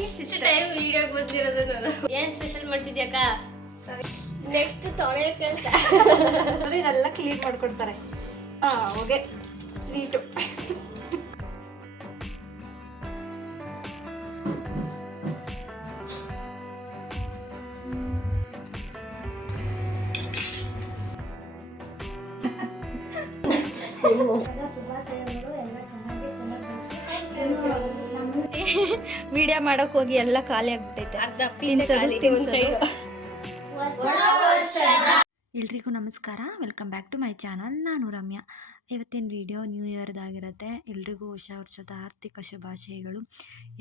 ಇಷ್ಟು time video ಬಂದಿರೋದು ನಾನು. ಏನ್ ಸ್ಪೆಷಲ್ ಮಾಡ್ತಿದ್ಯಾಕ? ನೆಕ್ಸ್ಟ್ ತೊಳೆ ಕೆಲಸ ಇದೆಲ್ಲ ಕ್ಲೀನ್ ಮಾಡ್ಕೊಡ್ತಾರೆ. ಓಕೆ ಸ್ವೀಟು ವಿಡಿಯೋ ಮಾಡಕ್ ಹೋಗಿ ಎಲ್ಲ ಖಾಲಿ ಆಗ್ಬಿಟ್ಟೈತೆ. ಎಲ್ರಿಗೂ ನಮಸ್ಕಾರ, welcome back to my channel. ನಾನು ರಮ್ಯಾ. ಇವತ್ತಿನ ವಿಡಿಯೋ ನ್ಯೂ ಇಯರ್ದಾಗಿರುತ್ತೆ. ಎಲ್ರಿಗೂ ಹೊಸ ವರ್ಷದ ಆರ್ಥಿಕ ಶುಭಾಶಯಗಳು.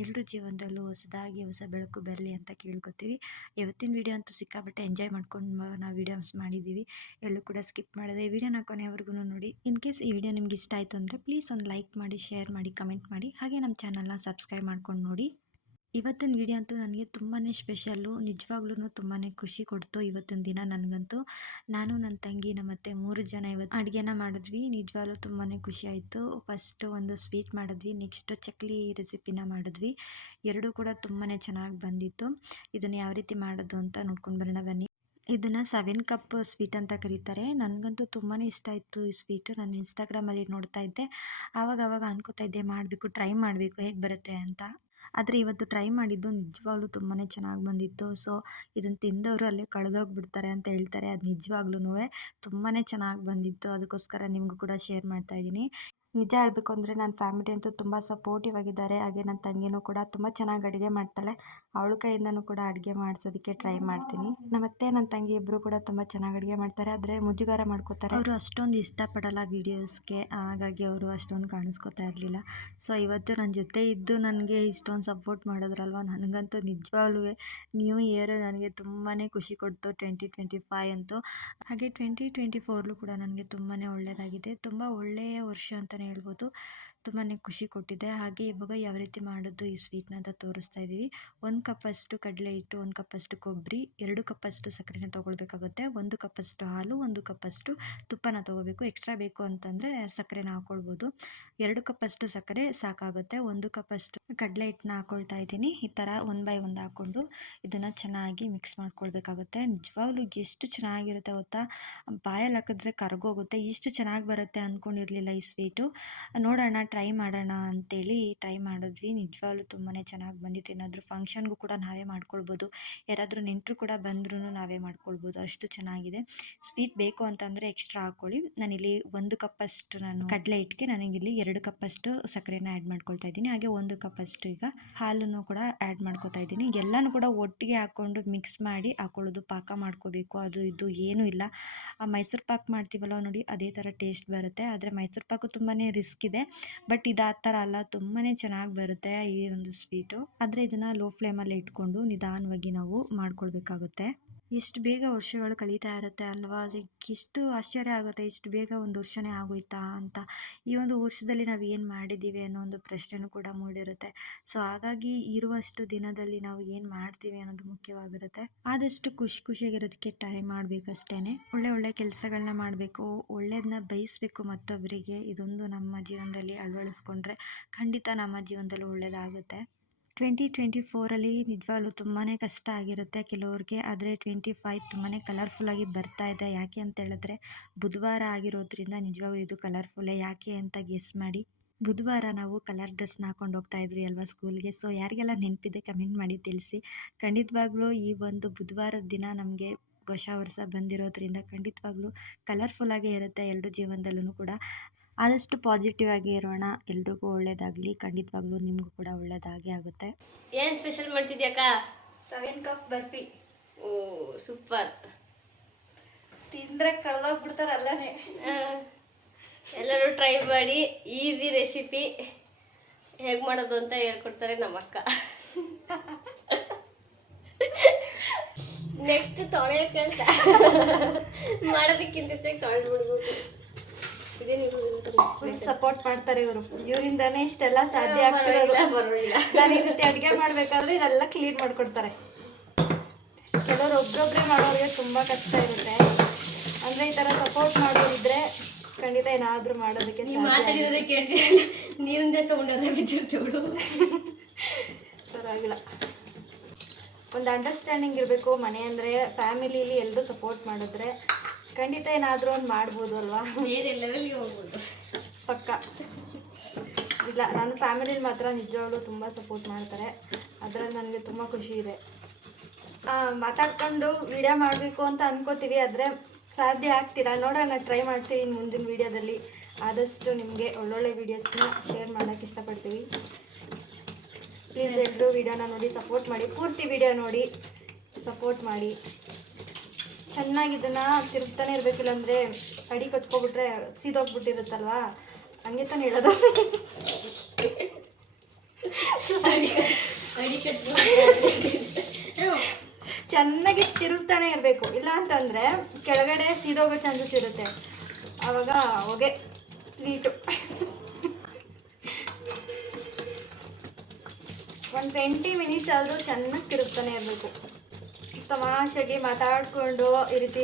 ಎಲ್ಲರ ಜೀವನದಲ್ಲೂ ಹೊಸದಾಗಿ ಹೊಸ ಬೆಳಕು ಬರಲಿ ಅಂತ ಕೇಳ್ಕೊತೀವಿ. ಇವತ್ತಿನ ವಿಡಿಯೋ ಅಂತೂ ಸಿಕ್ಕಾಪಟ್ಟೆ ಎಂಜಾಯ್ ಮಾಡ್ಕೊಂಡು ನಾವು ವಿಡಿಯೋಸ್ ಮಾಡಿದ್ದೀವಿ. ಎಲ್ಲೂ ಕೂಡ ಸ್ಕಿಪ್ ಮಾಡಿದೆ. ಈ ವಿಡಿಯೋನ ಕೊನೆವರೆಗೂ ನೋಡಿ. ಇನ್ ಕೇಸ್ ಈ ವಿಡಿಯೋ ನಿಮ್ಗೆ ಇಷ್ಟ ಆಯಿತು ಅಂದರೆ ಪ್ಲೀಸ್ ಒಂದು ಲೈಕ್ ಮಾಡಿ, ಶೇರ್ ಮಾಡಿ, ಕಮೆಂಟ್ ಮಾಡಿ, ಹಾಗೆ ನಮ್ಮ ಚಾನಲ್ನ ಸಬ್ಸ್ಕ್ರೈಬ್ ಮಾಡ್ಕೊಂಡು ನೋಡಿ. ಇವತ್ತಿನ ವಿಡಿಯೋ ಅಂತೂ ನನಗೆ ತುಂಬಾ ಸ್ಪೆಷಲ್ಲು. ನಿಜವಾಗ್ಲೂ ತುಂಬಾ ಖುಷಿ ಕೊಡ್ತು ಇವತ್ತಿನ ದಿನ ನನಗಂತೂ. ನಾನು, ನನ್ನ ತಂಗಿ, ನಮ್ಮ ಅತ್ತೆ 3 ಜನ ಇವತ್ತು ಅಡುಗೆನ ಮಾಡಿದ್ವಿ. ನಿಜವಾಗ್ಲೂ ತುಂಬಾ ಖುಷಿ ಆಯಿತು. ಫಸ್ಟು ಒಂದು ಸ್ವೀಟ್ ಮಾಡಿದ್ವಿ, ನೆಕ್ಸ್ಟ್ ಚಕ್ಲಿ ರೆಸಿಪಿನ ಮಾಡಿದ್ವಿ. ಎರಡೂ ಕೂಡ ತುಂಬಾ ಚೆನ್ನಾಗಿ ಬಂದಿತ್ತು. ಇದನ್ನು ಯಾವ ರೀತಿ ಮಾಡೋದು ಅಂತ ನೋಡ್ಕೊಂಡು ಬರೋಣ ಬನ್ನಿ. ಇದನ್ನು 7 ಕಪ್ ಸ್ವೀಟ್ ಅಂತ ಕರೀತಾರೆ. ನನಗಂತೂ ತುಂಬಾ ಇಷ್ಟ ಇತ್ತು ಈ ಸ್ವೀಟು. ನಾನು ಇನ್ಸ್ಟಾಗ್ರಾಮಲ್ಲಿ ನೋಡ್ತಾ ಇದ್ದೆ. ಆವಾಗ ಅನ್ಕೋತಾ ಇದ್ದೆ ಮಾಡಬೇಕು, ಟ್ರೈ ಮಾಡಬೇಕು ಹೇಗೆ ಬರುತ್ತೆ ಅಂತ. ಆದರೆ ಇವತ್ತು ಟ್ರೈ ಮಾಡಿದ್ದು ನಿಜವಾಗ್ಲೂ ತುಂಬಾ ಚೆನ್ನಾಗಿ ಬಂದಿತ್ತು. ಸೊ ಇದನ್ನು ತಿಂದವರು ಅಲ್ಲೇ ಕಳೆದೋಗ್ಬಿಡ್ತಾರೆ ಅಂತ ಹೇಳ್ತಾರೆ. ಅದು ನಿಜವಾಗ್ಲೂ ತುಂಬಾ ಚೆನ್ನಾಗಿ ಬಂದಿತ್ತು. ಅದಕ್ಕೋಸ್ಕರ ನಿಮಗೂ ಕೂಡ ಶೇರ್ ಮಾಡ್ತಾ ಇದ್ದೀನಿ. ನಿಜ ಹೇಳಬೇಕು ಅಂದರೆ ನನ್ನ ಫ್ಯಾಮಿಲಿ ಅಂತೂ ತುಂಬ ಸಪೋರ್ಟಿವ್ ಆಗಿದ್ದಾರೆ. ಹಾಗೆ ನನ್ನ ತಂಗಿನೂ ಕೂಡ ತುಂಬ ಚೆನ್ನಾಗಿ ಅಡುಗೆ ಮಾಡ್ತಾಳೆ. ಅವಳ ಕೈಯಿಂದನೂ ಕೂಡ ಅಡುಗೆ ಮಾಡಿಸೋದಕ್ಕೆ ಟ್ರೈ ಮಾಡ್ತೀನಿ. ನಮ್ಮತ್ತೆ ನನ್ನ ತಂಗಿ ಇಬ್ಬರು ಕೂಡ ತುಂಬ ಚೆನ್ನಾಗಿ ಅಡುಗೆ ಮಾಡ್ತಾರೆ. ಆದರೆ ಮುಜುಗರ ಮಾಡ್ಕೋತಾರೆ. ಅವರು ಅಷ್ಟೊಂದು ಇಷ್ಟಪಡಲ್ಲ ವೀಡಿಯೋಸ್ಗೆ, ಹಾಗಾಗಿ ಅವರು ಅಷ್ಟೊಂದು ಕಾಣಿಸ್ಕೋತಾ ಇರಲಿಲ್ಲ. ಸೊ ಇವತ್ತು ನನ್ನ ಜೊತೆ ಇದ್ದು ನನಗೆ ಇಷ್ಟೊಂದು ಸಪೋರ್ಟ್ ಮಾಡಿದ್ರಲ್ವ, ನನಗಂತೂ ನಿಜವಾಗ್ಲೂ ನ್ಯೂ ಇಯರ್ ನನಗೆ ತುಂಬಾ ಖುಷಿ ಕೊಡ್ತು 2025 ಅಂತೂ. ಹಾಗೆ 2024 ಕೂಡ ನನಗೆ ತುಂಬಾ ಒಳ್ಳೆಯದಾಗಿದೆ. ತುಂಬ ಒಳ್ಳೆಯ ವರ್ಷ ಅಂತ ಹೇಳ್ಬೋದು. ತುಂಬಾ ಖುಷಿ ಕೊಟ್ಟಿದೆ. ಹಾಗೆ ಇವಾಗ ಯಾವ ರೀತಿ ಮಾಡೋದು ಈ ಸ್ವೀಟ್ನ ಅಂತ ತೋರಿಸ್ತಾ ಇದ್ದೀವಿ. 1 ಕಪ್ಪಷ್ಟು ಕಡಲೆ ಹಿಟ್ಟು, 1 ಕಪ್ಪಷ್ಟು ಕೊಬ್ಬರಿ, 2 ಕಪ್ಪಷ್ಟು ಸಕ್ಕರೆನ ತೊಗೊಳ್ಬೇಕಾಗುತ್ತೆ. 1 ಕಪ್ಪಷ್ಟು ಹಾಲು, 1 ಕಪ್ಪಷ್ಟು ತುಪ್ಪನ ತೊಗೋಬೇಕು. ಎಕ್ಸ್ಟ್ರಾ ಬೇಕು ಅಂತಂದರೆ ಸಕ್ಕರೆನ ಹಾಕ್ಕೊಳ್ಬೋದು. 2 ಕಪ್ಪಷ್ಟು ಸಕ್ಕರೆ ಸಾಕಾಗುತ್ತೆ. 1 ಕಪ್ಪಷ್ಟು ಕಡಲೆ ಹಿಟ್ಟನ್ನ ಹಾಕ್ಕೊಳ್ತಾ ಇದ್ದೀನಿ. ಈ ಥರ 1 ಬೈ 1 ಹಾಕ್ಕೊಂಡು ಇದನ್ನು ಚೆನ್ನಾಗಿ ಮಿಕ್ಸ್ ಮಾಡ್ಕೊಳ್ಬೇಕಾಗುತ್ತೆ. ನಿಜವಾಗ್ಲೂ ಎಷ್ಟು ಚೆನ್ನಾಗಿರುತ್ತೆ ಗೊತ್ತಾ, ಬಾಯಲ್ಲಿ ಹಾಕಿದ್ರೆ ಕರಗೋಗುತ್ತೆ. ಇಷ್ಟು ಚೆನ್ನಾಗಿ ಬರುತ್ತೆ ಅಂದ್ಕೊಂಡಿರಲಿಲ್ಲ ಈ ಸ್ವೀಟು. ನೋಡೋಣ, ಟ್ರೈ ಮಾಡೋಣ ಅಂತೇಳಿ ಟ್ರೈ ಮಾಡಿದ್ವಿ. ನಿಜವಾಗ್ಲೂ ತುಂಬಾ ಚೆನ್ನಾಗಿ ಬಂದಿತ್ತು. ಏನಾದರೂ ಫಂಕ್ಷನ್ಗೂ ಕೂಡ ನಾವೇ ಮಾಡ್ಕೊಳ್ಬೋದು. ಯಾರಾದರೂ ನೆಂಟರು ಕೂಡ ಬಂದ್ರೂ ನಾವೇ ಮಾಡ್ಕೊಳ್ಬೋದು, ಅಷ್ಟು ಚೆನ್ನಾಗಿದೆ. ಸ್ವೀಟ್ ಬೇಕು ಅಂತಂದರೆ ಎಕ್ಸ್ಟ್ರಾ ಹಾಕ್ಕೊಳ್ಳಿ. ನಾನಿಲ್ಲಿ 1 ಕಪ್ಪಷ್ಟು ಕಡಲೆ ಹಿಟ್ಟಿಗೆ ನನಗಿಲ್ಲಿ 2 ಕಪ್ಪಷ್ಟು ಸಕ್ಕರೆನ ಆ್ಯಡ್ ಮಾಡ್ಕೊಳ್ತಾ ಇದ್ದೀನಿ. ಹಾಗೆ 1 ಕಪ್ಪಷ್ಟು ಈಗ ಹಾಲನ್ನು ಕೂಡ ಆ್ಯಡ್ ಮಾಡ್ಕೊತಾ ಇದ್ದೀನಿ. ಎಲ್ಲನೂ ಕೂಡ ಒಟ್ಟಿಗೆ ಹಾಕ್ಕೊಂಡು ಮಿಕ್ಸ್ ಮಾಡಿ ಹಾಕ್ಕೊಳ್ಳೋದು. ಪಾಕ ಮಾಡ್ಕೋಬೇಕು ಅದು ಇದು ಏನೂ ಇಲ್ಲ. ಮೈಸೂರು ಪಾಕ್ ಮಾಡ್ತೀವಲ್ಲ ನೋಡಿ, ಅದೇ ಥರ ಟೇಸ್ಟ್ ಬರುತ್ತೆ. ಆದರೆ ಮೈಸೂರು ಪಾಕು ತುಂಬಾ ರಿಸ್ಕ್ ಇದೆ. ಬಟ್ ಇದು ಆ ಥರ ಅಲ್ಲ, ತುಂಬಾ ಚೆನ್ನಾಗಿ ಬರುತ್ತೆ ಈ ಒಂದು ಸ್ವೀಟು. ಆದರೆ ಇದನ್ನು ಲೋ ಫ್ಲೇಮಲ್ಲಿ ಇಟ್ಕೊಂಡು ನಿಧಾನವಾಗಿ ನಾವು ಮಾಡ್ಕೊಳ್ಬೇಕಾಗುತ್ತೆ. ಎಷ್ಟು ಬೇಗ ವರ್ಷಗಳು ಕಳೀತಾ ಇರುತ್ತೆ ಅಲ್ವಾ. ಎಷ್ಟು ಆಶ್ಚರ್ಯ ಆಗುತ್ತೆ, ಇಷ್ಟು ಬೇಗ ಒಂದು ವರ್ಷನೇ ಆಗೋಯ್ತಾ ಅಂತ. ಈ ಒಂದು ವರ್ಷದಲ್ಲಿ ನಾವು ಏನು ಮಾಡಿದ್ದೀವಿ ಅನ್ನೋ ಒಂದು ಪ್ರಶ್ನೆನೂ ಕೂಡ ಮೂಡಿರುತ್ತೆ. ಸೊ ಹಾಗಾಗಿ ಇರುವಷ್ಟು ದಿನದಲ್ಲಿ ನಾವು ಏನು ಮಾಡ್ತೀವಿ ಅನ್ನೋದು ಮುಖ್ಯವಾಗಿರುತ್ತೆ. ಆದಷ್ಟು ಖುಷಿಯಾಗಿರೋದಕ್ಕೆ ಟ್ರೈ ಮಾಡಬೇಕಷ್ಟೇ. ಒಳ್ಳೆ ಕೆಲಸಗಳನ್ನ ಮಾಡಬೇಕು, ಒಳ್ಳೆಯದನ್ನ ಬಯಸಬೇಕು ಮತ್ತೊಬ್ಬರಿಗೆ. ಇದೊಂದು ನಮ್ಮ ಜೀವನದಲ್ಲಿ ಅಳವಡಿಸ್ಕೊಂಡ್ರೆ ಖಂಡಿತ ನಮ್ಮ ಜೀವನದಲ್ಲಿ ಒಳ್ಳೆಯದಾಗುತ್ತೆ. 2024ಅಲ್ಲಿ ನಿಜವಾಗ್ಲೂ ತುಂಬಾ ಕಷ್ಟ ಆಗಿರುತ್ತೆ ಕೆಲವ್ರಿಗೆ. ಆದರೆ 25 ತುಂಬಾ ಕಲರ್ಫುಲ್ಲಾಗಿ ಬರ್ತಾ ಇದೆ. ಯಾಕೆ ಅಂತ ಹೇಳಿದ್ರೆ ಬುಧವಾರ ಆಗಿರೋದ್ರಿಂದ ನಿಜವಾಗ್ಲೂ ಇದು ಕಲರ್ಫುಲ್ಲೇ. ಯಾಕೆ ಅಂತ ಗೆಸ್ ಮಾಡಿ. ಬುಧವಾರ ನಾವು ಕಲರ್ ಡ್ರೆಸ್ನ ಹಾಕೊಂಡು ಹೋಗ್ತಾ ಇದ್ವಿ ಅಲ್ವಾ ಸ್ಕೂಲ್ಗೆ. ಸೊ ಯಾರಿಗೆಲ್ಲ ನೆನಪಿದೆ ಕಮೆಂಟ್ ಮಾಡಿ ತಿಳಿಸಿ. ಖಂಡಿತವಾಗ್ಲೂ ಈ ಒಂದು ಬುಧವಾರದ ದಿನ ನಮಗೆ ಹೊಸ ವರ್ಷ ಬಂದಿರೋದ್ರಿಂದ ಖಂಡಿತವಾಗ್ಲೂ ಕಲರ್ಫುಲ್ಲಾಗೇ ಇರುತ್ತೆ ಎಲ್ಲರ ಜೀವನದಲ್ಲೂ ಕೂಡ. ಆದಷ್ಟು ಪಾಸಿಟಿವ್ ಆಗಿ ಇರೋಣ. ಎಲ್ರಿಗೂ ಒಳ್ಳೇದಾಗಲಿ. ಖಂಡಿತವಾಗ್ಲೂ ನಿಮಗೂ ಕೂಡ ಒಳ್ಳೇದಾಗೇ ಆಗುತ್ತೆ. ಏನು ಸ್ಪೆಷಲ್ ಮಾಡ್ತಿದ್ಯಾಕ? 7 ಕಪ್ ಬರ್ಫಿ. ಓ ಸೂಪರ್. ತಿಂದರೆ ಕಳೆದೋಗ್ಬಿಡ್ತಾರೆ ಅಲ್ಲೇ. ಎಲ್ಲರೂ ಟ್ರೈ ಮಾಡಿ. ಈಸಿ ರೆಸಿಪಿ ಹೇಗೆ ಮಾಡೋದು ಅಂತ ಹೇಳ್ಕೊಡ್ತಾರೆ ನಮ್ಮ ಅಕ್ಕ. ನೆಕ್ಸ್ಟ್ ತೊಳೆಯೋ ಕೆಲಸ ಮಾಡೋದಕ್ಕಿಂತ ತೊಳೆದ್ಬಿಡ್ಬೋದು. ಸಪೋರ್ಟ್ ಮಾಡ್ತಾರೆ ಇವರು. ಇವರಿಂದಾನೇ ಇಷ್ಟೆಲ್ಲ ಸಾಧ್ಯ ಆಗ್ತಿರೋದು. ನಾನು ಈ ರೀತಿ ಅಡುಗೆ ಮಾಡಬೇಕಾದ್ರೆ ಇದೆಲ್ಲ ಕ್ಲೀನ್ ಮಾಡಿಕೊಡ್ತಾರೆ. ಕೆಲವರು ಒಬ್ಬೊಬ್ಬರೇ ಮಾಡೋರಿಗೆ ತುಂಬ ಕಷ್ಟ ಇರುತ್ತೆ. ಅಂದರೆ ಈ ಥರ ಸಪೋರ್ಟ್ ಮಾಡೋರಿದ್ರೆ ಖಂಡಿತ ಏನಾದರೂ ಮಾಡೋದಕ್ಕೆ ಮಾತಾಡಿರೋದಕ್ಕೆ ನೀರಿಂದೇ ಸೌಂಡ್ ಅದ ಬಿದ್ದಿರ್ತೇವಳು. ಪರವಾಗಿಲ್ಲ. ಒಂದು ಅಂಡರ್ಸ್ಟ್ಯಾಂಡಿಂಗ್ ಇರಬೇಕು. ಮನೆ ಅಂದರೆ ಫ್ಯಾಮಿಲಿಲಿ ಎಲ್ಲರೂ ಸಪೋರ್ಟ್ ಮಾಡಿದ್ರೆ ಖಂಡಿತ ಏನಾದರೂ ಒಂದು ಮಾಡ್ಬೋದು ಅಲ್ವಾ. ಬೇರೆ ಲೆವೆಲ್ಗೆ ಹೋಗ್ಬೋದು ಪಕ್ಕ. ಇಲ್ಲ, ನನ್ನ ಫ್ಯಾಮಿಲಿಲಿ ಮಾತ್ರ ನಿಜವಾಗ್ಲೂ ತುಂಬ ಸಪೋರ್ಟ್ ಮಾಡ್ತಾರೆ. ಅದರಲ್ಲಿ ನನಗೆ ತುಂಬ ಖುಷಿ ಇದೆ. ಮಾತಾಡ್ಕೊಂಡು ವಿಡಿಯೋ ಮಾಡಬೇಕು ಅಂತ ಅನ್ಕೋತೀವಿ, ಆದರೆ ಸಾಧ್ಯ ಆಗ್ತಿಲ್ಲ. ನೋಡೋಣ, ಟ್ರೈ ಮಾಡ್ತೀವಿ ಮುಂದಿನ ವೀಡಿಯೋದಲ್ಲಿ. ಆದಷ್ಟು ನಿಮಗೆ ಒಳ್ಳೊಳ್ಳೆ ವೀಡಿಯೋಸ್ನ ಶೇರ್ ಮಾಡೋಕ್ಕೆ ಇಷ್ಟಪಡ್ತೀವಿ. ಪ್ಲೀಸ್ ಎಲ್ಲರೂ ವೀಡಿಯೋನ ನೋಡಿ ಸಪೋರ್ಟ್ ಮಾಡಿ. ಪೂರ್ತಿ ವಿಡಿಯೋ ನೋಡಿ ಸಪೋರ್ಟ್ ಮಾಡಿ. ಚೆನ್ನಾಗಿ ಇದನ್ನು ತಿರುಗ್ತಾನೆ ಇರಬೇಕಿಲ್ಲ ಅಂದರೆ ಅಡಿ ಕೊಚ್ಕೊಬಿಟ್ರೆ ಸೀದೋಗ್ಬಿಟ್ಟಿರುತ್ತಲ್ವಾ, ಹಂಗೆ ತಾನು ಹೇಳೋದು. ಚೆನ್ನಾಗಿ ತಿರುಗ್ತಾನೆ ಇರಬೇಕು, ಇಲ್ಲ ಅಂತಂದರೆ ಕೆಳಗಡೆ ಸೀದೋಗೋ ಚಾನ್ಸಸ್ ಇರುತ್ತೆ. ಆವಾಗ ಹೊಗೆ ಸ್ವೀಟು. ಒಂದು 20 ಮಿನಿಟ್ಸ್ ಆದರೂ ಚೆನ್ನಾಗಿ ತಿರುಗ್ತಾನೆ ಇರಬೇಕು. ತಮಾಷೆಗೆ ಮಾತಾಡಿಕೊಂಡು ಈ ರೀತಿ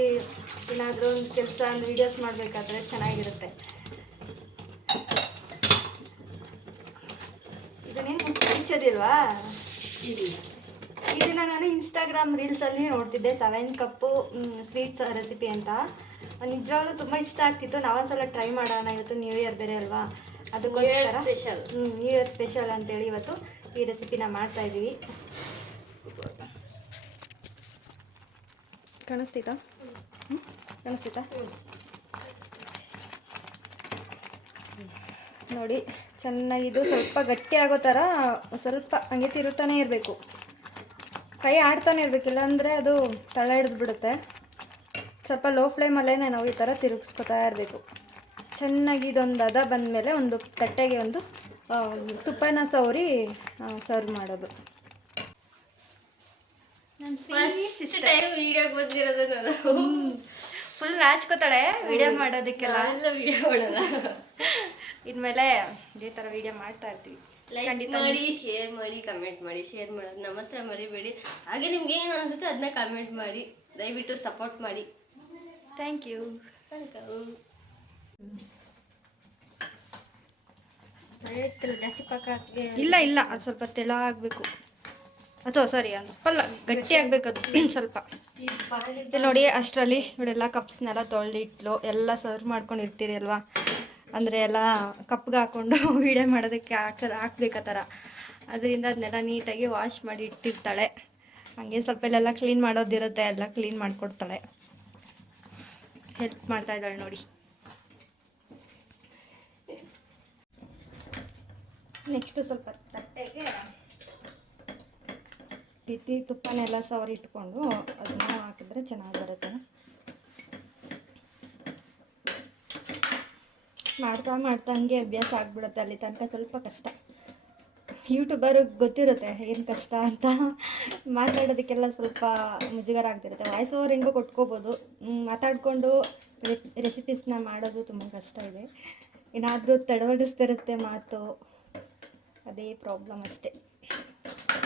ಏನಾದರೂ ಒಂದು ಕೆಲಸ ಒಂದು ವೀಡಿಯೋಸ್ ಮಾಡಬೇಕಾದ್ರೆ ಚೆನ್ನಾಗಿರುತ್ತೆ. ಇದನ್ನೇನು ಮುಚ್ಚೋದಿಲ್ವಾ? ಇದನ್ನು ನಾನು ಇನ್ಸ್ಟಾಗ್ರಾಮ್ ರೀಲ್ಸಲ್ಲಿ ನೋಡ್ತಿದ್ದೆ, 7 ಕಪ್ಪು ಸ್ವೀಟ್ಸ್ ರೆಸಿಪಿ ಅಂತ. ನಿಜವಾಗ್ಲೂ ತುಂಬ ಇಷ್ಟ ಆಗ್ತಿತ್ತು. ನಾವೊಂದ್ಸಲ ಟ್ರೈ ಮಾಡೋಣ. ಇವತ್ತು ನ್ಯೂ ಇಯರ್ ಬೇರೆ ಅಲ್ವಾ, ಅದಕ್ಕೋಸ್ಕರ ನ್ಯೂ ಇಯರ್ ಸ್ಪೆಷಲ್ ಅಂತೇಳಿ ಇವತ್ತು ಈ ರೆಸಿಪಿನ ಮಾಡ್ತಾಯಿದ್ದೀವಿ. ಕಾಣಿಸ್ತಿತ್ತಾ? ಕಾಣಿಸ್ತಿತ್ತಾ? ನೋಡಿ, ಚೆನ್ನಾಗಿದು ಸ್ವಲ್ಪ ಗಟ್ಟಿ ಆಗೋ ಥರ ಸ್ವಲ್ಪ ಹಂಗೆ ತಿರುತ್ತಾನೆ ಇರಬೇಕು. ಕೈ ಆಡ್ತಾನೆ ಇರಬೇಕಿಲ್ಲ ಅಂದರೆ ಅದು ತಳ ಹಿಡಿದು ಬಿಡುತ್ತೆ. ಸ್ವಲ್ಪ ಲೋ ಫ್ಲೇಮಲ್ಲೇ ನಾವು ಈ ಥರ ತಿರುಗಿಸ್ಕೊತಾ ಇರಬೇಕು. ಚೆನ್ನಾಗಿ ಇದೊಂದು ಹದ ಬಂದಮೇಲೆ ಒಂದು ತಟ್ಟೆಗೆ ಒಂದು ತುಪ್ಪನ ಸವರಿ ಸರ್ವ್ ಮಾಡೋದು. ಫಸ್ಟ್ ಟೈಮ್ ವಿಡಿಯೋಗೆ ಬಂದಿರೋದು ನಾನು. ಫುಲ್ ನಾಚ್ಕೋತಾಳೆ ವಿಡಿಯೋ ಮಾಡೋದಕ್ಕೆಲ್ಲ. ವಿಡಿಯೋ ಮಾಡೋಣ. ಇನ್ಮೇಲೆ ಇದೇ ಥರ ವಿಡಿಯೋ ಮಾಡ್ತಾ ಇರ್ತೀವಿ. ಲೈಕ್ ಮಾಡಿ, ಶೇರ್ ಮಾಡಿ, ಕಮೆಂಟ್ ಮಾಡಿ. ಶೇರ್ ಮಾಡೋದು ನಮ್ಮ ಹತ್ರ ಮರಿಬೇಡಿ. ಹಾಗೆ ನಿಮ್ಗೆ ಏನು ಅನ್ಸುತ್ತೆ ಅದನ್ನ ಕಮೆಂಟ್ ಮಾಡಿ. ದಯವಿಟ್ಟು ಸಪೋರ್ಟ್ ಮಾಡಿ. Thank you. ಜಾಸ್ತಿ ಪಾಕ ಇಲ್ಲ ಇಲ್ಲ, ಅದು ಸ್ವಲ್ಪ ತೆಳ ಆಗಬೇಕು. ಅಥವಾ ಸಾರಿ, ಸ್ವಲ್ಪ ಗಟ್ಟಿ ಆಗಬೇಕು ಅದು ಸ್ವಲ್ಪ. ನೋಡಿ, ಅಷ್ಟರಲ್ಲಿ ಇವಳೆಲ್ಲ ಕಪ್ಸ್ನೆಲ್ಲ ತೊಳೆದಿಟ್ಲು. ಎಲ್ಲ ಸರ್ವ್ ಮಾಡ್ಕೊಂಡು ಇರ್ತೀರಿ ಅಲ್ವಾ, ಅಂದರೆ ಎಲ್ಲ ಕಪ್ಗೆ ಹಾಕ್ಕೊಂಡು ವೀಡಿಯೋ ಮಾಡೋದಕ್ಕೆ ಹಾಕ್ಬೇಕು ಆ ಥರ. ಅದರಿಂದ ಅದನ್ನೆಲ್ಲ ನೀಟಾಗಿ ವಾಶ್ ಮಾಡಿ ಇಟ್ಟಿರ್ತಾಳೆ. ಹಾಗೆ ಸ್ವಲ್ಪ ಇಲ್ಲೆಲ್ಲ ಕ್ಲೀನ್ ಮಾಡೋದಿರುತ್ತೆ, ಎಲ್ಲ ಕ್ಲೀನ್ ಮಾಡಿಕೊಡ್ತಾಳೆ. ಹೆಲ್ಪ್ ಮಾಡ್ತಾ ಇದ್ದಾಳೆ ನೋಡಿ. ನೆಕ್ಸ್ಟು ಸ್ವಲ್ಪ ತಟ್ಟೆಗೆ ರೀತಿ ತುಪ್ಪನೆಲ್ಲ ಸವರಿ ಇಟ್ಕೊಂಡು ಅದನ್ನು ಹಾಕಿದ್ರೆ ಚೆನ್ನಾಗಿ ಬರುತ್ತೆ. ಮಾಡ್ತಾ ಮಾಡ್ತಾ ಹಂಗೆ ಅಭ್ಯಾಸ ಆಗಿಬಿಡುತ್ತೆ. ಅಲ್ಲಿ ತನಕ ಸ್ವಲ್ಪ ಕಷ್ಟ. ಯೂಟ್ಯೂಬರ್ಗೆ ಗೊತ್ತಿರುತ್ತೆ ಏನು ಕಷ್ಟ ಅಂತ. ಮಾತಾಡೋದಕ್ಕೆಲ್ಲ ಸ್ವಲ್ಪ ಮುಜುಗರ ಆಗ್ತಿರುತ್ತೆ. ವಾಯ್ಸ್ ಓವರ್ ಹೆಂಗೋ ಕೊಟ್ಕೋಬೋದು. ಮಾತಾಡಿಕೊಂಡು ರೆಸಿಪೀಸ್ನ ಮಾಡೋದು ತುಂಬ ಕಷ್ಟ ಇದೆ. ಏನಾದರೂ ತಡವಡಿಸ್ತಿರುತ್ತೆ ಮಾತು, ಅದೇ ಪ್ರಾಬ್ಲಮ್ ಅಷ್ಟೇ.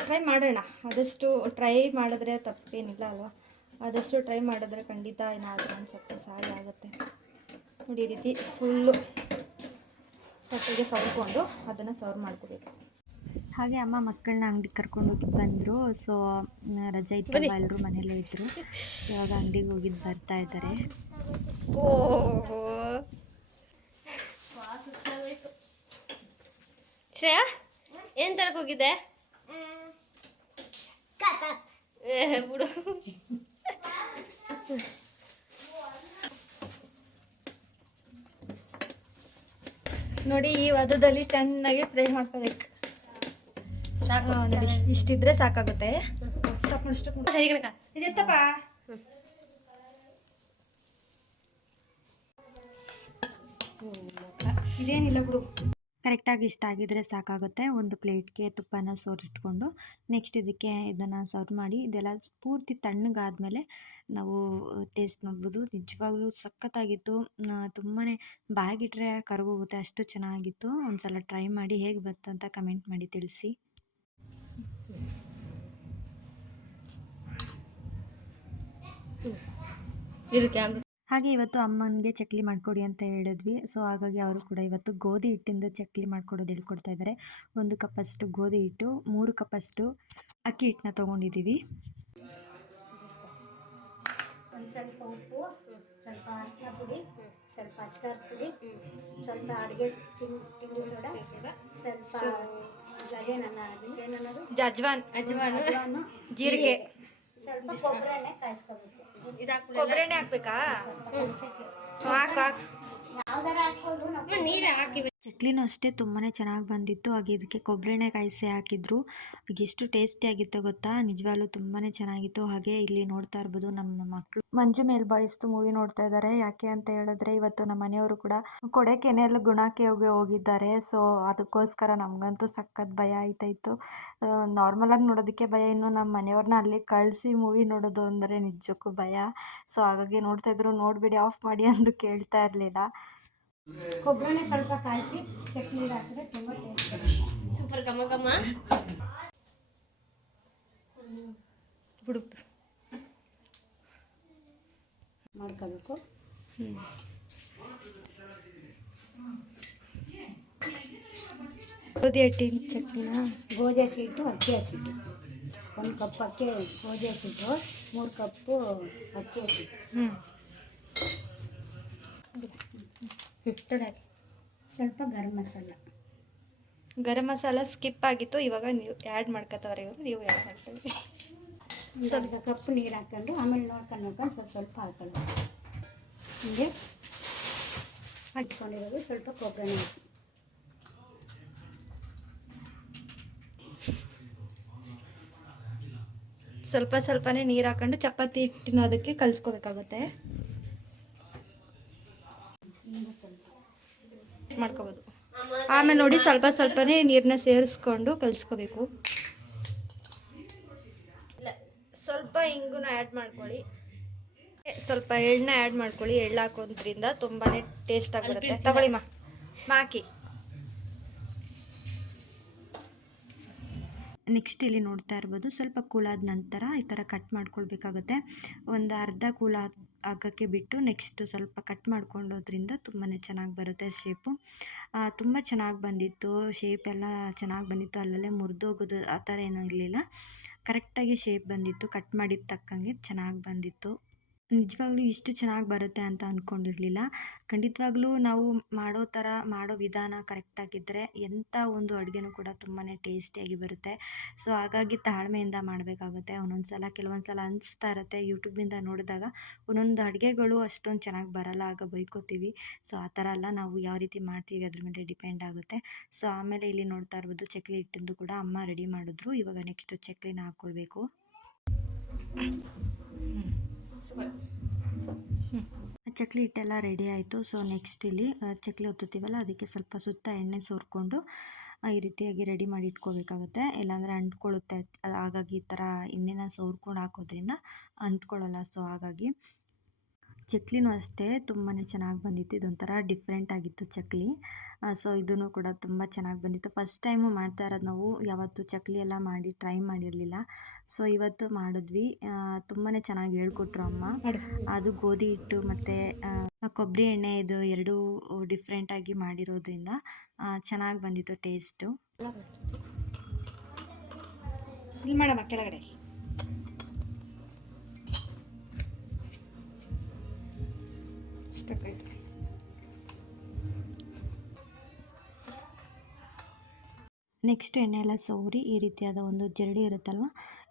ಟ್ರೈ ಮಾಡೋಣ, ಆದಷ್ಟು ಟ್ರೈ ಮಾಡಿದ್ರೆ ತಪ್ಪೇನಿಲ್ಲ ಅಲ್ವಾ. ಆದಷ್ಟು ಟ್ರೈ ಮಾಡಿದ್ರೆ ಖಂಡಿತ ಏನಾದರೂ ಒಂದು ಸಕ್ಸಸ್ ಆಗುತ್ತೆ. ನೋಡಿ, ಈ ರೀತಿ ಫುಲ್ಲು ತಟ್ಟೆಗೆ ಸವರ್ಕೊಂಡು ಅದನ್ನು ಸರ್ವ್ ಮಾಡ್ಕೋಬೇಕು. ಹಾಗೆ ಅಮ್ಮ ಮಕ್ಕಳನ್ನ ಅಂಗಡಿಗೆ ಕರ್ಕೊಂಡು ಹೋಗಿದ್ದು ಬಂದರು. ಸೊ ರಜೆ ಇತ್ತಲ್ವ, ಎಲ್ಲರೂ ಮನೆಯಲ್ಲೇ ಇದ್ದರು. ಇವಾಗ ಅಂಗಡಿಗೆ ಹೋಗಿದ್ದು ಬರ್ತಾ ಇದ್ದಾರೆ. ಶ್ರೇಯಾ, ಏನು ತರಕ್ಕೆ ಹೋಗಿದ್ದೆ? ಬಿಡು. ನೋಡಿ, ಈ ವಧದಲ್ಲಿ ಚೆನ್ನಾಗಿ ಫ್ರೈ ಮಾಡ್ಕೋಬೇಕು. ಸಾಕು ನೋಡಿ, ಇಷ್ಟಿದ್ರೆ ಸಾಕಾಗುತ್ತೆ. ಸ್ಟಾಪ್ ಮಾಡಿ, ಸ್ಟಾಪ್ ಮಾಡಿ. ಸರಿ ಕಣಕ್ಕ, ಇದೆತ್ತಪ್ಪ. ಇದೇನಿಲ್ಲ ಬಿಡು. ಕರೆಕ್ಟಾಗಿ ಇಷ್ಟ ಆಗಿದ್ರೆ ಸಾಕಾಗುತ್ತೆ. ಒಂದು ಪ್ಲೇಟ್ಗೆ ತುಪ್ಪನ ಸೋರಿಟ್ಕೊಂಡು ನೆಕ್ಸ್ಟ್ ಇದಕ್ಕೆ ಇದನ್ನು ಸರ್ವ್ ಮಾಡಿ. ಇದೆಲ್ಲ ಪೂರ್ತಿ ತಣ್ಣಗಾದ್ಮೇಲೆ ನಾವು ಟೇಸ್ಟ್ ನೋಡ್ಬೋದು. ನಿಜವಾಗ್ಲೂ ಸಖತ್ತಾಗಿತ್ತು. ತುಂಬಾ ಬಾಗಿಟ್ರೆ ಕರಗೋಗುತ್ತೆ, ಅಷ್ಟು ಚೆನ್ನಾಗಿತ್ತು. ಒಂದು ಸಲ ಟ್ರೈ ಮಾಡಿ ಹೇಗೆ ಬಂತು ಅಂತ ಕಮೆಂಟ್ ಮಾಡಿ ತಿಳಿಸಿ. ಹಾಗೆ ಇವತ್ತು ಅಮ್ಮನಿಗೆ ಚಕ್ಲಿ ಮಾಡಿಕೊಡಿ ಅಂತ ಹೇಳಿದ್ವಿ. ಸೊ ಹಾಗಾಗಿ ಅವರು ಕೂಡ ಇವತ್ತು ಗೋಧಿ ಹಿಟ್ಟಿಂದ ಚಕ್ಲಿ ಮಾಡ್ಕೊಡೋದು ಹೇಳ್ಕೊಡ್ತಾ ಇದ್ದಾರೆ. 1 ಕಪ್ಪಷ್ಟು ಗೋಧಿ ಹಿಟ್ಟು, 3 ಕಪ್ಪಷ್ಟು ಅಕ್ಕಿ ಹಿಟ್ಟನ್ನ ತೊಗೊಂಡಿದ್ದೀವಿ. ಒಂದು ಸ್ವಲ್ಪ ಉಪ್ಪು, ಸ್ವಲ್ಪ ಅರಿಶಿನ ಪುಡಿ, ಸ್ವಲ್ಪ ಅಚ್ಕಾರದ ಪುಡಿ, ಸ್ವಲ್ಪ ಅಡುಗೆ ತಿಂಡಿ ಸೋಡಾ, ಸ್ವಲ್ಪ ಅದೇನನ್ನೋದು ಅಜ್ವಾನು, ಜೀರಿಗೆ, ಸ್ವಲ್ಪ ಕೊಬ್ಬರಿ ಎಣ್ಣೆ ಕಾಯಿಸ್ಕೋಬೇಕು. ಕೊಬ್ಬರಿ ಎಣ್ಣೆ ಹಾಕ್ಬೇಕಾ? ಯಾವ್ದಾರ ಹಾಕ್ಬೋದು. ನೀವೇ ಹಾಕಿ. ಚಕ್ಲಿನೂ ಅಷ್ಟೇ ತುಂಬಾ ಚೆನ್ನಾಗಿ ಬಂದಿತ್ತು. ಹಾಗೆ ಇದಕ್ಕೆ ಕೊಬ್ಬರಿ ಎಣ್ಣೆ ಕಾಯಿಸಿ ಹಾಕಿದ್ರು. ಎಷ್ಟು ಟೇಸ್ಟಿಯಾಗಿತ್ತು ಗೊತ್ತಾ, ನಿಜವಾಗ್ಲೂ ತುಂಬಾ ಚೆನ್ನಾಗಿತ್ತು. ಹಾಗೆ ಇಲ್ಲಿ ನೋಡ್ತಾ ಇರ್ಬೋದು ನಮ್ಮ ಮಕ್ಕಳು ಮಂಜು ಮೇಲ್ ಬಾಯ್ಸ್ದು ಮೂವಿ ನೋಡ್ತಾ ಇದ್ದಾರೆ. ಯಾಕೆ ಅಂತ ಹೇಳಿದ್ರೆ ಇವತ್ತು ನಮ್ಮ ಮನೆಯವರು ಕೂಡ ಕೊಡೈಕೆನಾಲ್ ಗುಣಾಕೆ ಹೋಗಿದ್ದಾರೆ. ಸೊ ಅದಕ್ಕೋಸ್ಕರ ನಮಗಂತೂ ಸಖತ್ ಭಯ ಆಯ್ತಾಯಿತ್ತು. ನಾರ್ಮಲಾಗಿ ನೋಡೋದಕ್ಕೆ ಭಯ, ಇನ್ನು ನಮ್ಮ ಮನೆಯವ್ರನ್ನ ಅಲ್ಲಿ ಕಳಿಸಿ ಮೂವಿ ನೋಡೋದು ಅಂದರೆ ನಿಜಕ್ಕೂ ಭಯ. ಸೊ ಹಾಗಾಗಿ ನೋಡ್ತಾಯಿದ್ರು. ನೋಡಬೇಡಿ, ಆಫ್ ಮಾಡಿ ಅಂದು ಕೇಳ್ತಾ ಇರಲಿಲ್ಲ. ಕೊಬ್ಬರಿ ಸ್ವಲ್ಪ ಕಾಯಿಸಿ ಚಟ್ನಿಗೆ ಹಾಕಿದ್ರೆ ತುಂಬ ಟೇಸ್ಟ್. ಸೂಪರ್ ಘಮ ಘಮ ಮಾಡ್ಕೋಬೇಕು. ಗೋಧಿ ಹಿಟ್ಟಿನ ಚಟ್ನಿನ ಗೋಧಿ ಹಸಿಟ್ಟು, ಅಕ್ಕಿ ಹಸಿಟ್ಟು. 1 ಕಪ್ ಗೋಧಿ ಹಸಿಟ್ಟು, 3 ಕಪ್ಪು ಅಕ್ಕಿ ಹಸಿಟ್ಟು. ಸ್ವಲ್ಪ ಗರಂ ಮಸಾಲ ಸ್ಕಿಪ್ ಆಗಿತ್ತು. ಇವಾಗ ನೀವು ಆ್ಯಡ್ ಮಾಡ್ಕೊತವ್ರೆ ಇವರು, ನೀವು ಆ್ಯಡ್ ಮಾಡ್ಕೊಳ್ಳಿ. ಅರ್ಧ ಕಪ್ ನೀರು ಹಾಕ್ಕೊಂಡು ಆಮೇಲೆ ನೋಡ್ಕೊಂಡು ಸ್ವಲ್ಪ ಹಾಕೊಳ್ಳೋದು. ಹಿಂಗೆ ಹಾಕ್ಕೊಂಡಿರೋದು ಸ್ವಲ್ಪ ಕೊಬ್ಬರಿ ಸ್ವಲ್ಪನೇ ನೀರು ಹಾಕೊಂಡು ಚಪಾತಿ ಹಿಟ್ಟಿನ ಅದಕ್ಕೆ ಕಲಿಸ್ಕೋಬೇಕಾಗುತ್ತೆ. ಮಾಡ್ಕೋಬೋದು. ಆಮೇಲೆ ನೋಡಿ ಸ್ವಲ್ಪನೇ ನೀರನ್ನ ಸೇರಿಸ್ಕೊಂಡು ಕಲಿಸ್ಕೋಬೇಕು. ಸ್ವಲ್ಪ ಇಂಗುನ ಆ್ಯಡ್ ಮಾಡ್ಕೊಳ್ಳಿ, ಸ್ವಲ್ಪ ಎಣ್ಣೆ ಆ್ಯಡ್ ಮಾಡ್ಕೊಳ್ಳಿ. ಎಳ್ಳು ಹಾಕೋದ್ರಿಂದ ತುಂಬಾ ಟೇಸ್ಟ್ ಆಗಿರುತ್ತೆ. ತಗೊಳ್ಳಿ ಹಾಕಿ. ನೆಕ್ಸ್ಟ್ ಇಲ್ಲಿ ನೋಡ್ತಾ ಇರ್ಬೋದು, ಸ್ವಲ್ಪ ಕೂಲಾದ ನಂತರ ಈ ಥರ ಕಟ್ ಮಾಡ್ಕೊಳ್ಬೇಕಾಗುತ್ತೆ. ಒಂದು ಅರ್ಧ ಕೂಲ ಆಗೋಕ್ಕೆ ಬಿಟ್ಟು ನೆಕ್ಸ್ಟ್ ಸ್ವಲ್ಪ ಕಟ್ ಮಾಡ್ಕೊಂಡೋದ್ರಿಂದ ತುಂಬಾ ಚೆನ್ನಾಗಿ ಬರುತ್ತೆ ಶೇಪು. ತುಂಬ ಚೆನ್ನಾಗಿ ಬಂದಿತ್ತು, ಶೇಪ್ ಎಲ್ಲ ಚೆನ್ನಾಗಿ ಬಂದಿತ್ತು. ಅಲ್ಲಲ್ಲೇ ಮುರಿದೋಗೋದು ಆ ಥರ ಏನೂ ಇರಲಿಲ್ಲ. ಕರೆಕ್ಟಾಗಿ ಶೇಪ್ ಬಂದಿತ್ತು. ಕಟ್ ಮಾಡಿದ ತಕ್ಕಂಗೆ ಚೆನ್ನಾಗಿ ಬಂದಿತ್ತು. ನಿಜವಾಗ್ಲೂ ಇಷ್ಟು ಚೆನ್ನಾಗಿ ಬರುತ್ತೆ ಅಂತ ಅಂದ್ಕೊಂಡಿರಲಿಲ್ಲ. ಖಂಡಿತವಾಗ್ಲೂ ನಾವು ಮಾಡೋ ವಿಧಾನ ಕರೆಕ್ಟಾಗಿದ್ದರೆ ಎಂಥ ಒಂದು ಅಡುಗೆನೂ ಕೂಡ ತುಂಬಾ ಟೇಸ್ಟಿಯಾಗಿ ಬರುತ್ತೆ. ಸೊ ಹಾಗಾಗಿ ತಾಳ್ಮೆಯಿಂದ ಮಾಡಬೇಕಾಗುತ್ತೆ. ಕೆಲವೊಂದು ಸಲ ಅನಿಸ್ತಾ ಇರುತ್ತೆ ಯೂಟ್ಯೂಬಿಂದ ನೋಡಿದಾಗ ಒಂದೊಂದು ಅಡುಗೆಗಳು ಅಷ್ಟೊಂದು ಚೆನ್ನಾಗಿ ಬರಲ್ಲ, ಆಗ ಬೈಕೋತೀವಿ. ಸೊ ಆ ಥರ ಎಲ್ಲ ನಾವು ಯಾವ ರೀತಿ ಮಾಡ್ತೀವಿ ಅದ್ರ ಮೇಲೆ ಡಿಪೆಂಡ್ ಆಗುತ್ತೆ. ಸೊ ಆಮೇಲೆ ಇಲ್ಲಿ ನೋಡ್ತಾ ಇರ್ಬೋದು, ಚಕ್ಲಿ ಹಿಟ್ಟಿಂದು ಕೂಡ ಅಮ್ಮ ರೆಡಿ ಮಾಡಿದ್ರು. ಇವಾಗ ನೆಕ್ಸ್ಟ್ ಚಕ್ಲಿನ ಹಾಕ್ಕೊಳ್ಬೇಕು. ಚಕ್ಲಿ ಹಿಟ್ಟೆಲ್ಲ ರೆಡಿ ಆಯಿತು. ಸೊ ನೆಕ್ಸ್ಟ್ ಇಲ್ಲಿ ಚಕ್ಲಿ ಒತ್ತುತ್ತೀವಲ್ಲ, ಅದಕ್ಕೆ ಸ್ವಲ್ಪ ಸುತ್ತ ಎಣ್ಣೆ ಸೋರ್ಕೊಂಡು ಈ ರೀತಿಯಾಗಿ ರೆಡಿ ಮಾಡಿ ಇಟ್ಕೋಬೇಕಾಗುತ್ತೆ. ಇಲ್ಲಾಂದರೆ ಅಂಟ್ಕೊಳ್ಳುತ್ತೆ. ಹಾಗಾಗಿ ಈ ಥರ ಎಣ್ಣೆನ ಸೋರ್ಕೊಂಡು ಹಾಕೋದ್ರಿಂದ ಅಂಟ್ಕೊಳ್ಳಲ್ಲ. ಸೊ ಹಾಗಾಗಿ ಚಕ್ಲಿನೂ ಅಷ್ಟೇ ತುಂಬಾ ಚೆನ್ನಾಗಿ ಬಂದಿತ್ತು. ಇದೊಂಥರ ಡಿಫ್ರೆಂಟ್ ಆಗಿತ್ತು ಚಕ್ಲಿ. ಸೊ ಇದೂ ಕೂಡ ತುಂಬ ಚೆನ್ನಾಗಿ ಬಂದಿತ್ತು. ಫಸ್ಟ್ ಟೈಮು ಮಾಡ್ತಾ ಇರೋದು ನಾವು. ಯಾವತ್ತೂ ಚಕ್ಲಿ ಎಲ್ಲ ಮಾಡಿ ಟ್ರೈ ಮಾಡಿರಲಿಲ್ಲ. ಸೊ ಇವತ್ತು ಮಾಡಿದ್ವಿ. ತುಂಬಾ ಚೆನ್ನಾಗಿ ಹೇಳ್ಕೊಟ್ರು ಅಮ್ಮ. ಅದು ಗೋಧಿ ಹಿಟ್ಟು ಮತ್ತು ಕೊಬ್ಬರಿ ಎಣ್ಣೆ ಇದು ಎರಡೂ ಡಿಫ್ರೆಂಟಾಗಿ ಮಾಡಿರೋದ್ರಿಂದ ಚೆನ್ನಾಗಿ ಬಂದಿತ್ತು ಟೇಸ್ಟು. ಇಲ್ಲಿ ಮಾಡಮ್ಮ ಕೆಳಗಡೆ. ನೆಕ್ಸ್ಟ್ ಎಣ್ಣೆ ಎಲ್ಲ ಸೋರಿ ಈ ರೀತಿಯಾದ ಒಂದು ಜರಡಿ ಇರುತ್ತಲ್ವ,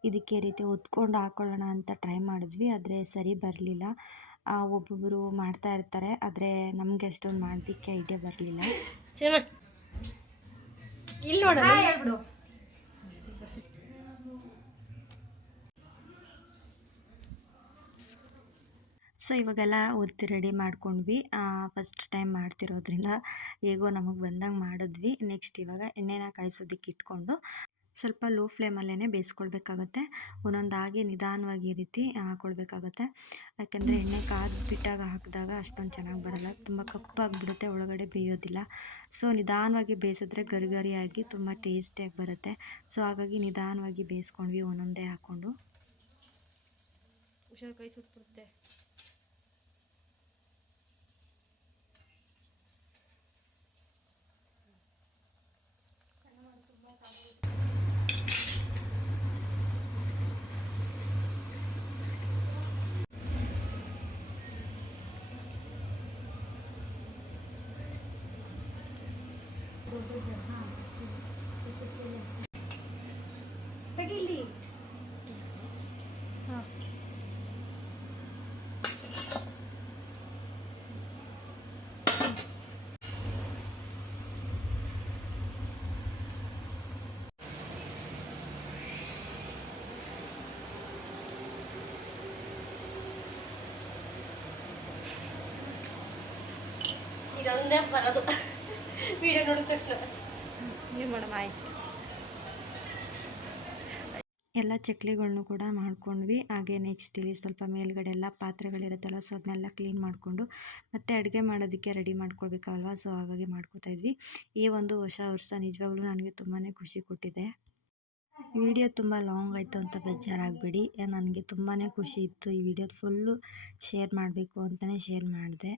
ಇದಕ್ಕೆ ಈ ರೀತಿ ಹೊತ್ಕೊಂಡು ಹಾಕೊಳ್ಳೋಣ ಅಂತ ಟ್ರೈ ಮಾಡಿದ್ವಿ. ಆದರೆ ಸರಿ ಬರಲಿಲ್ಲ. ಒಬ್ಬೊಬ್ಬರು ಮಾಡ್ತಾ ಇರ್ತಾರೆ, ಆದರೆ ನಮಗೆ ಅಷ್ಟೊಂದು ಮಾಡೋದಕ್ಕೆ ಐಡಿಯಾ ಬರಲಿಲ್ಲ. ಇಲ್ಲಿ ನೋಡೋಣ. ಸೊ ಇವಾಗೆಲ್ಲ ಒತ್ತಿ ರೆಡಿ ಮಾಡ್ಕೊಂಡ್ವಿ. ಫಸ್ಟ್ ಟೈಮ್ ಮಾಡ್ತಿರೋದ್ರಿಂದ ಹೇಗೋ ನಮಗೆ ಬಂದಂಗೆ ಮಾಡಿದ್ವಿ. ನೆಕ್ಸ್ಟ್ ಇವಾಗ ಎಣ್ಣೆನ ಕಾಯಿಸೋದಕ್ಕೆ ಇಟ್ಕೊಂಡು ಸ್ವಲ್ಪ ಲೋ ಫ್ಲೇಮಲ್ಲೇ ಬೇಯಿಸ್ಕೊಳ್ಬೇಕಾಗತ್ತೆ. ಒಂದೊಂದಾಗಿ ನಿಧಾನವಾಗಿ ಈ ರೀತಿ ಹಾಕ್ಕೊಳ್ಬೇಕಾಗತ್ತೆ. ಯಾಕೆಂದರೆ ಎಣ್ಣೆ ಬಿಟ್ಟಾಗ ಹಾಕಿದಾಗ ಅಷ್ಟೊಂದು ಚೆನ್ನಾಗಿ ಬರಲ್ಲ, ತುಂಬ ಕಪ್ಪಾಗಿಬಿಡುತ್ತೆ, ಒಳಗಡೆ ಬೇಯೋದಿಲ್ಲ. ಸೊ ನಿಧಾನವಾಗಿ ಬೇಯಿಸಿದ್ರೆ ಗರಿಗರಿಯಾಗಿ ತುಂಬ ಟೇಸ್ಟಿಯಾಗಿ ಬರುತ್ತೆ. ಸೊ ಹಾಗಾಗಿ ನಿಧಾನವಾಗಿ ಬೇಯಿಸ್ಕೊಂಡ್ವಿ ಒಂದೊಂದೇ ಹಾಕ್ಕೊಂಡು. ಹುಷಾರು ಕೈ ಸುಟ್ಬಿಡುತ್ತೆ. ತೆಗಿಲಿ. ಇದೊಂದೇ ಬರೋದು ವಿಡಿಯೋ ನೋಡಿದ ತಕ್ಷಣ. ಏನು ಮಾಡಮ್ಮ ಆಯ್ತು. ಎಲ್ಲ ಚಕ್ಲಿಗಳ್ನು ಕೂಡ ಮಾಡ್ಕೊಂಡ್ವಿ. ಹಾಗೆ ನೆಕ್ಸ್ಟ್ ಇಲ್ಲಿ ಸ್ವಲ್ಪ ಮೇಲ್ಗಡೆ ಎಲ್ಲ ಪಾತ್ರೆಗಳಿರುತ್ತಲ್ಲ, ಸೊ ಅದನ್ನೆಲ್ಲ ಕ್ಲೀನ್ ಮಾಡಿಕೊಂಡು ಮತ್ತೆ ಅಡುಗೆ ಮಾಡೋದಕ್ಕೆ ರೆಡಿ ಮಾಡ್ಕೊಳ್ಬೇಕಲ್ವ, ಸೊ ಹಾಗಾಗಿ ಮಾಡ್ಕೋತಾ ಇದ್ವಿ. ಈ ಒಂದು ಹೊಸ ವರ್ಷ ನಿಜವಾಗ್ಲೂ ನನಗೆ ತುಂಬಾ ಖುಷಿ ಕೊಟ್ಟಿದೆ. ವಿಡಿಯೋ ತುಂಬ ಲಾಂಗ್ ಆಯಿತು ಅಂತ ಬೇಜಾರಾಗಬೇಡಿ, ನನಗೆ ತುಂಬಾ ಖುಷಿ ಇತ್ತು. ಈ ವಿಡಿಯೋ ಫುಲ್ಲು ಶೇರ್ ಮಾಡಬೇಕು ಅಂತಲೇ ಶೇರ್ ಮಾಡಿದೆ.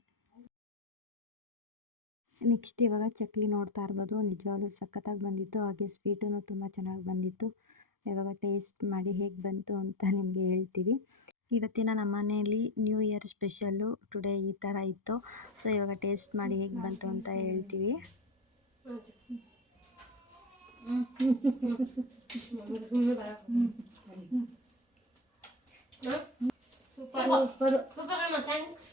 ನೆಕ್ಸ್ಟ್ ಇವಾಗ ಚಕ್ಲಿ ನೋಡ್ತಾ ಇರ್ಬೋದು, ನಿಜವಾಗ್ಲೂ ಸಖತ್ತಾಗಿ ಬಂದಿತ್ತು. ಹಾಗೆ ಸ್ವೀಟೂ ತುಂಬ ಚೆನ್ನಾಗಿ ಬಂದಿತ್ತು. ಇವಾಗ ಟೇಸ್ಟ್ ಮಾಡಿ ಹೇಗೆ ಬಂತು ಅಂತ ನಿಮಗೆ ಹೇಳ್ತೀವಿ. ಇವತ್ತಿನ ನಮ್ಮ ಮನೆಯಲ್ಲಿ ನ್ಯೂ ಇಯರ್ ಸ್ಪೆಷಲ್ಲು ಟುಡೇ ಈ ಥರ ಇತ್ತು. ಸೊ ಇವಾಗ ಟೇಸ್ಟ್ ಮಾಡಿ ಹೇಗೆ ಬಂತು ಅಂತ ಹೇಳ್ತೀವಿ. ಸೂಪರ್ ಅಮ್ಮ, ಥ್ಯಾಂಕ್ಸ್.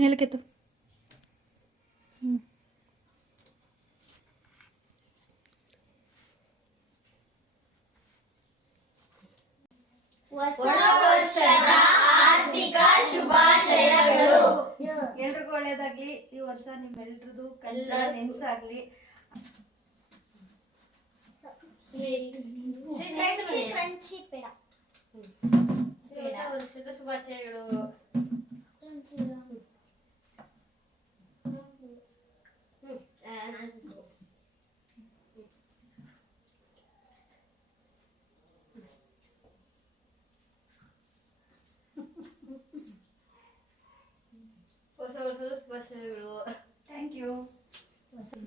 ಮೇಲಕ್ಕೆತ್ತು. ಎಲ್ರಿಗೂ ಒಳ್ಳೇದಾಗ್ಲಿ. ಈ ವರ್ಷ ನಿಮ್ಮೆಲ್ರದ್ದು ಕನಸ ನೆನ್ಸಾಗ್ಲಿ. ವರ್ಷದ ಶುಭಾಶಯಗಳು. ಹೊಸ ವರ್ಷದ ಶುಭಾಶಯಗಳು. Thank you.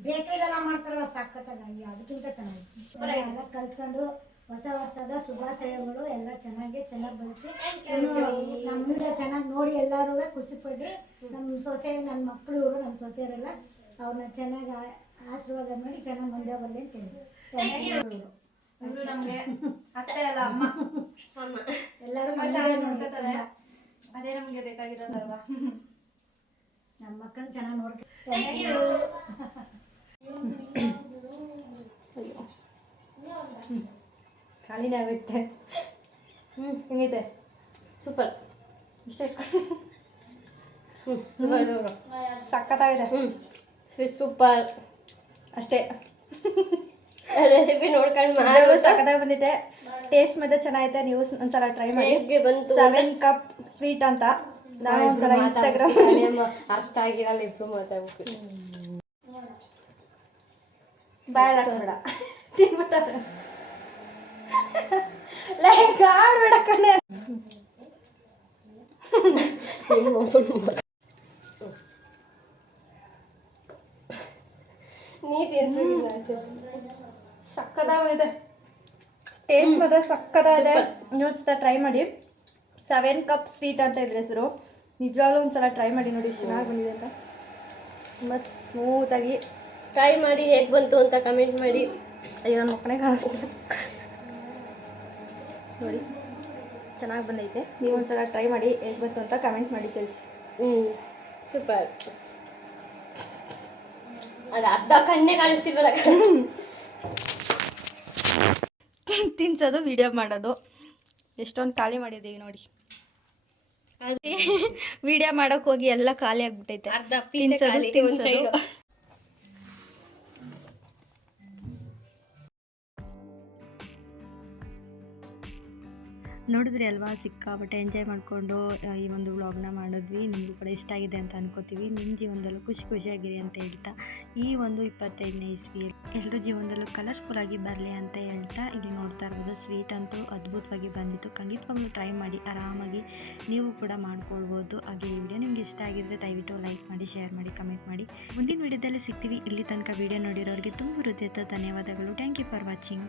ಬೇಕರಿಗೆಲ್ಲ ಮಾಡ್ತಾರಲ್ಲ ಸಖತ್ತಾಗಿ, ಅದಕ್ಕಿಂತ ಚೆನ್ನಾಗಿ ಎಲ್ಲ ಕಲ್ತ್ಕೊಂಡು ಹೊಸ ವರ್ಷದ ಶುಭಾಶಯಗಳು. ಎಲ್ಲ ಚೆನ್ನಾಗಿ ಬಳಸಿ ನಮ್ಮ ವಿಡಿಯೋ ಚೆನ್ನಾಗಿ ನೋಡಿ ಎಲ್ಲರೂ ಖುಷಿ ಪಡಿ. ನಮ್ಮ ಸೊಸೆ, ನನ್ನ ಮಕ್ಕಳು, ಇವರು ನಮ್ಮ ಸೊಸೆಯರೆಲ್ಲ ಅವ್ರನ್ನ ಚೆನ್ನಾಗಿ ಆಶೀರ್ವಾದ ಮಾಡಿ ಚೆನ್ನಾಗಿ ಮುಂದೆ ಬರಲಿ ಅಂತ ಹೇಳಿ. ಅವರು ನಮಗೆ ಅತ್ತೆ ಅಲ್ಲ ಅಮ್ಮ, ಎಲ್ಲರೂ ನೋಡ್ಕೊತಾರೆ. ಅದೇ ನಮಗೆ ಬೇಕಾಗಿರೋದಲ್ವಾ. ನಮ್ಮ ಮಕ್ಕಳನ್ನ ಚೆನ್ನಾಗಿ ನೋಡ್ಕೊ. ಖಾಲಿನೇ ಆಗುತ್ತೆ. ಹೆಂಗಿದೆ? ಸೂಪರ್. ಇಷ್ಟೇ ಸಖತ್ತಾಗಿದೆ. Sweet super. ಅಷ್ಟೇ. ರೆಸಿಪಿ ನೋಡ್ಕೊಂಡು ಸಖತ್ತಾಗಿ ಬಂದಿದೆ. ಟೇಸ್ಟ್ ಮತ್ತೆ ಚೆನ್ನಾಗೈತೆ. ನೀವು ಒಂದ್ಸಲ ಟ್ರೈ ಮಾಡಿ. 7 ಕಪ್ ಸ್ವೀಟ್ ಅಂತ ನಾನು ಒಂದ್ಸಲ ಇನ್ಸ್ಟಾಗ್ರಾಮ್ ಅರ್ಥ ಆಗಿರಲ್ಲ, ಇಬ್ರು ಮಾತಾಡ್ಬೇಕು. ಬೇಡ ಬೇಡ ತಿನ್ಬಿಟ್ಟಾರೆ ಲೈಕ್ ಆಡ್ಬೇಡ ಕಣೆ. ನೀ ತಿನ್ಸಿಲ್ಲ. ಸಕ್ಕತ್ತಾಗಿದೆ. ಟೇಸ್ಟ್ ಮಾತ್ರ ಸಕ್ಕತ್ತಾಗಿದೆ. ನೀವು ಟ್ರೈ ಮಾಡಿ. 7 ಕಪ್ ಸ್ವೀಟ್ ಅಂತ ಇದ್ರೆ ಹೆಸರು. ನಿಜವಾಗ್ಲೂ ಒಂದ್ಸಲ ಟ್ರೈ ಮಾಡಿ ನೋಡಿ, ಚೆನ್ನಾಗಿ ಬಂದಿದೆ ಅಂತ. ತುಂಬ ಸ್ಮೂತಾಗಿ ಟ್ರೈ ಮಾಡಿ ಹೇಗೆ ಬಂತು ಅಂತ ಕಮೆಂಟ್ ಮಾಡಿ. ಅಯ್ಯೋ ನನ್ನ ಮಕ್ಕಳೇ ಕಾಣಿಸ್ತಿಲ್ಲ ನೋಡಿ, ಚೆನ್ನಾಗಿ ಬಂದೈತೆ. ನೀವು ಒಂದ್ಸಲ ಟ್ರೈ ಮಾಡಿ ಹೇಗೆ ಬಂತು ಅಂತ ಕಮೆಂಟ್ ಮಾಡಿ ತಿಳಿಸಿ. ಸೂಪರ್. ಅದು ಅರ್ಧ ಕಣ್ಣೇ ಕಾಣಿಸ್ತಿಲ್ವಲ್ಲ. ತಿನ್ಸೋದು ವಿಡಿಯೋ ಮಾಡೋದು ಎಷ್ಟೊಂದು ಖಾಲಿ ಮಾಡಿದ್ದೀವಿ ನೋಡಿ. ವಿಡಿಯೋ ಮಾಡೋಕೆ ಹೋಗಿ ಎಲ್ಲ ಖಾಲಿ ಆಗ್ಬಿಟ್ಟೈತೆ. ಅರ್ಧ ತಿನ್ಸೋದು. ನೋಡಿದ್ರಿ ಅಲ್ವಾ, ಸಿಕ್ಕಾಪಟ್ಟೆ ಎಂಜಾಯ್ ಮಾಡಿಕೊಂಡು ಈ ಒಂದು ವ್ಲಾಗ್ನ ಮಾಡಿದ್ವಿ. ನಿಮಗೂ ಕೂಡ ಇಷ್ಟ ಆಗಿದೆ ಅಂತ ಅನ್ಕೋತೀವಿ. ನಿಮ್ಮ ಜೀವನದಲ್ಲೂ ಖುಷಿಯಾಗಿರಿ ಅಂತ ಹೇಳ್ತಾ, ಈ ಒಂದು 25ನೇ ಇಸ್ವಿ ಎಲ್ಲರೂ ಜೀವನದಲ್ಲೂ ಕಲರ್ಫುಲ್ಲಾಗಿ ಬರಲಿ ಅಂತ ಹೇಳ್ತಾ, ಇಲ್ಲಿ ನೋಡ್ತಾ ಇರ್ಬೋದು ಸ್ವೀಟ್ ಅಂತೂ ಅದ್ಭುತವಾಗಿ ಬಂದಿತ್ತು. ಖಂಡಿತವಾಗ್ಲೂ ಟ್ರೈ ಮಾಡಿ, ಆರಾಮಾಗಿ ನೀವು ಕೂಡ ಮಾಡ್ಕೊಳ್ಬೋದು. ಹಾಗೆ ಈ ವಿಡಿಯೋ ನಿಮ್ಗೆ ಇಷ್ಟ ಆಗಿದ್ರೆ ದಯವಿಟ್ಟು ಲೈಕ್ ಮಾಡಿ, ಶೇರ್ ಮಾಡಿ, ಕಮೆಂಟ್ ಮಾಡಿ. ಮುಂದಿನ ವಿಡಿಯೋದಲ್ಲಿ ಸಿಗ್ತೀವಿ. ಇಲ್ಲಿ ತನಕ ವಿಡಿಯೋ ನೋಡಿರೋರಿಗೆ ತುಂಬ ಹೃದಯದ ಧನ್ಯವಾದಗಳು. Thank you for watching.